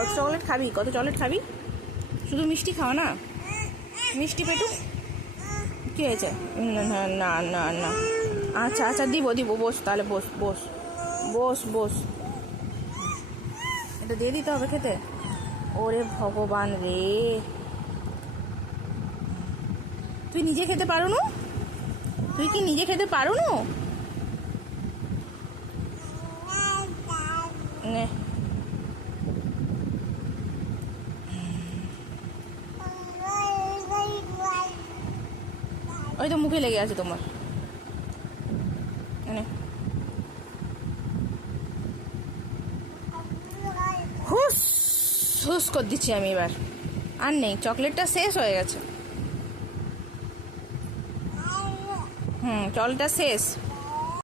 কত চকলেট খাবি? কত চকলেট খাবি? শুধু মিষ্টি খাও না, মিষ্টি পেটু। কি হয়েছে? না না না না। আচ্ছা আচ্ছা, দিব দিব, বস তাহলে, বস বস বস বস। এটা দিয়ে দিতে হবে খেতে? ওরে ভগবান রে, তুই নিজে খেতে পারো না? তুই কি নিজে খেতে পারো না? নে। ওই তো মুখে লেগে আছে তোমার। নে। হুস হুস করে দিচ্ছি আমি এবার। আর নেই, চকলেটটা শেষ হয়ে গেছে। চকলেটটা শেষ।